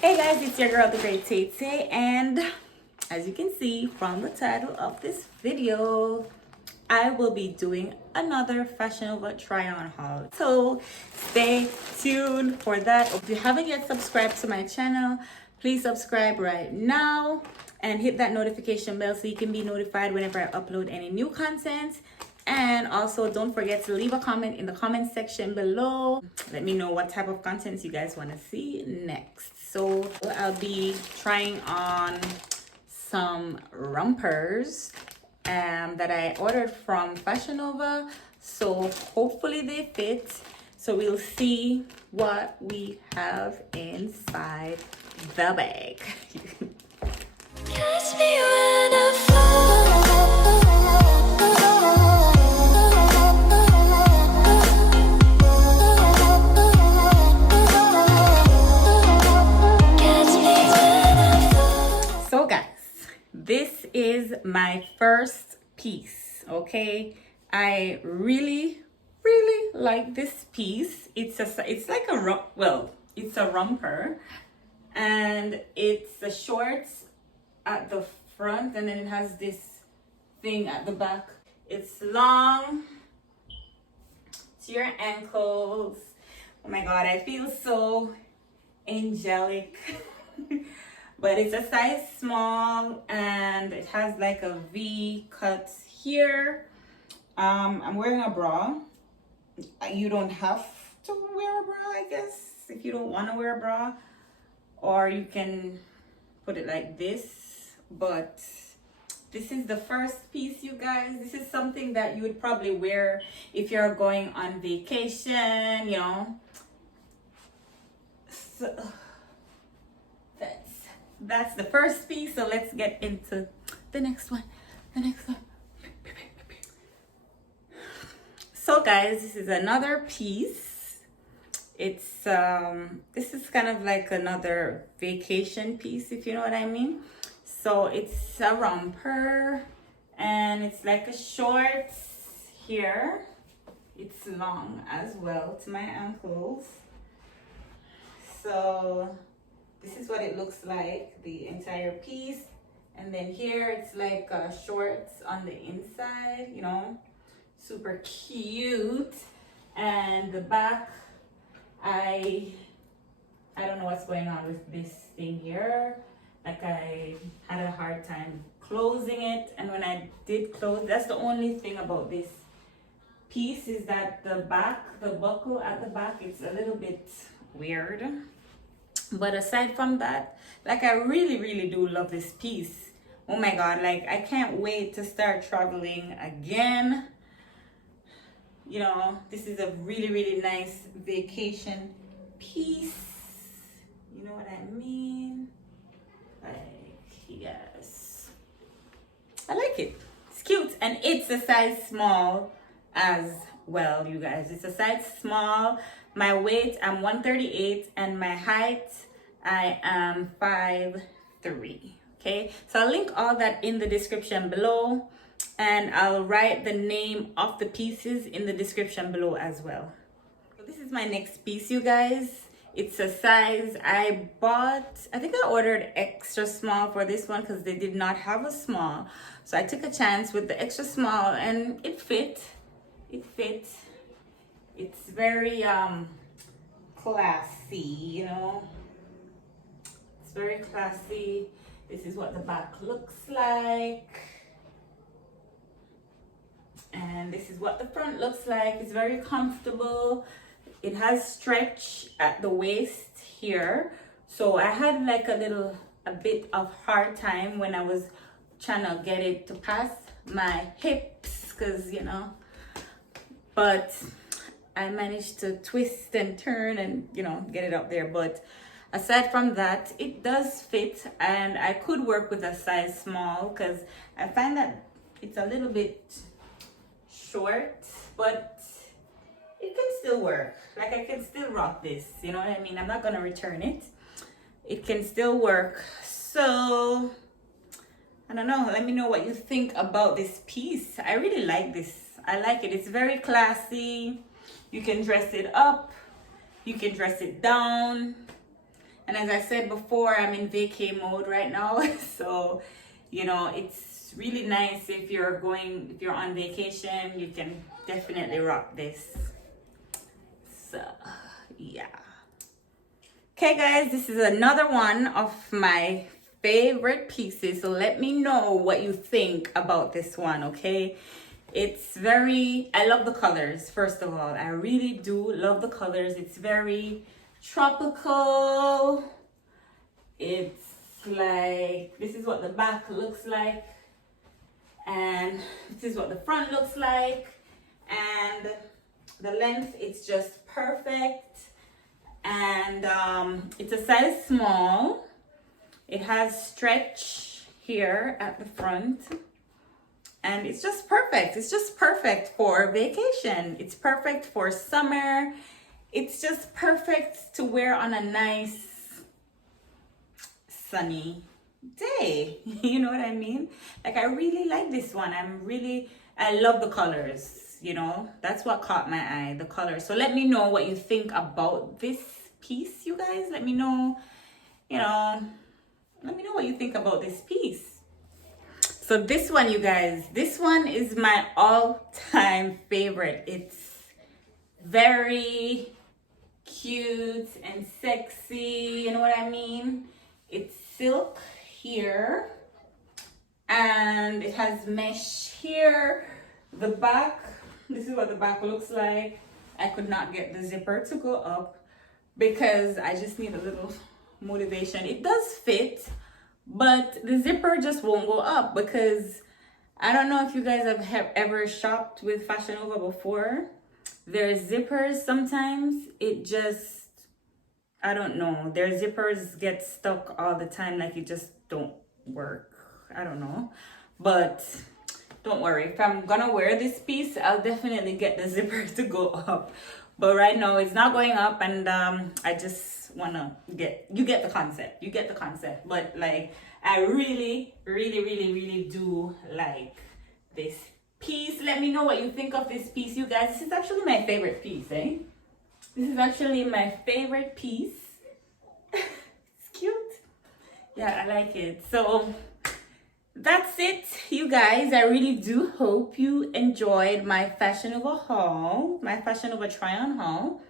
Hey guys, it's your girl, the Great Tate, and as you can see from the title of this video, I will be doing another fashionnova try-on haul. So stay tuned for that. If you haven't yet subscribed to my channel, please subscribe right now and hit that notification bell so you can be notified whenever I upload any new content. And also don't forget to leave a comment in the comment section below. Let me know what type of content you guys want to see next. So I'll be trying on some rompers that I ordered from fashionnova. So hopefully they fit. So we'll see what we have inside the bag. Catch me when I fall. So guys, this is my first piece, okay? I really like this piece. It's like it's a romper, and it's the shorts at the front, and then it has this thing at the back. It's long to your ankles. Oh my god, I feel so angelic. But it's a size small and it has like a V cut here. I'm wearing a bra. You don't have to wear a bra, I guess, if you don't want to wear a bra, or you can put it like this. But this is the first piece, you guys. This is something that you would probably wear if you're going on vacation, you know. So that's the first piece. So let's get into the next one. So guys, this is another piece. It's this is kind of like another vacation piece, if you know what I mean. So it's a romper and it's like a shorts here. It's long as well to my ankles. So this is what it looks like, the entire piece. And then here it's like shorts on the inside, you know, super cute. And the back, I don't know what's going on with this thing here. Like I had a hard time closing it, and when I did close, that's the only thing about this piece, is that the back, the buckle at the back, it's a little bit weird. But aside from that, like I really do love this piece. Oh my god, like I can't wait to start traveling again. You know, this is a really nice vacation piece. You know what I mean? Like, yes, I like it. It's cute, and it's a size small as well, you guys. It's a size small. My weight, I'm 138, and my height, I am 5'3". Okay, so I'll link all that in the description below, and I'll write the name of the pieces in the description below as well. So this is my next piece, you guys. It's a size I think I ordered extra small for this one because they did not have a small. So I took a chance with the extra small, and it fit. It's very classy, you know. It's very classy. This is what the back looks like. And this is what the front looks like. It's very comfortable. It has stretch at the waist here. So I had like a bit of hard time when I was trying to get it to pass my hips, because you know, but I managed to twist and turn and, you know, get it up there. But aside from that, it does fit, and I could work with a size small because I find that it's a little bit short, but it can still work. Like I can still rock this, you know what I mean? I'm not gonna return it. It can still work. So I don't know, let me know what you think about this piece. I really like this. I like it. It's very classy. You can dress it up, you can dress it down, And as I said before, I'm in vacay mode right now. So, you know, it's really nice if you're on vacation, you can definitely rock this. So, yeah. Okay, guys, this is another one of my favorite pieces. So let me know what you think about this one, okay? I love the colors, first of all. I really do love the colors. It's very tropical. It's like, this is what the back looks like. And this is what the front looks like. And the length, it's just perfect. And it's a size small. It has stretch here at the front. And it's just perfect. It's just perfect for vacation. It's perfect for summer. It's just perfect to wear on a nice sunny day. You know what I mean? Like, I really like this one. I love the colors, you know? That's what caught my eye, the colors. So let me know what you think about this piece, you guys. Let me know, let me know what you think about this piece. So this one, you guys, this one is my all-time favorite. It's very cute and sexy, you know what I mean? It's silk here, and it has mesh here. The back, this is what the back looks like. I could not get the zipper to go up because I just need a little motivation. It does fit, but the zipper just won't go up because I don't know if you guys have ever shopped with fashionnova before. Their zippers, sometimes it just, I don't know, their zippers get stuck all the time, like it just don't work. I don't know, but don't worry, if I'm gonna wear this piece, I'll definitely get the zipper to go up. But right now it's not going up, and I just wanna you get the concept. But like, I really do like this piece. Let me know what you think of this piece, you guys. This is actually my favorite piece, eh? This is actually my favorite piece. It's cute. Yeah, I like it. So that's it, you guys. I really do hope you enjoyed my fashionnova haul, my fashionnova try-on haul.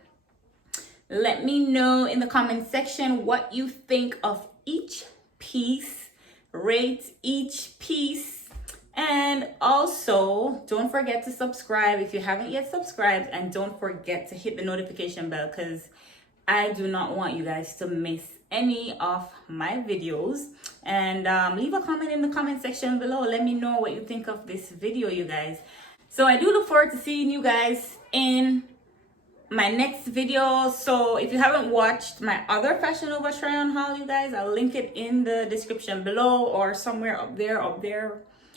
Let me know in the comment section what you think of each piece. Rate each piece. And also, don't forget to subscribe if you haven't yet subscribed, and don't forget to hit the notification bell because I do not want you guys to miss any of my videos. And leave a comment in the comment section below. Let me know what you think of this video, you guys. So I do look forward to seeing you guys in my next video. So if you haven't watched my other fashionnova try on haul, you guys, I'll link it in the description below or somewhere up there.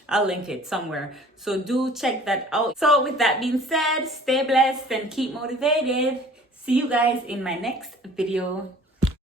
I'll link it somewhere, so do check that out. So with that being said, stay blessed and keep motivated. See you guys in my next video.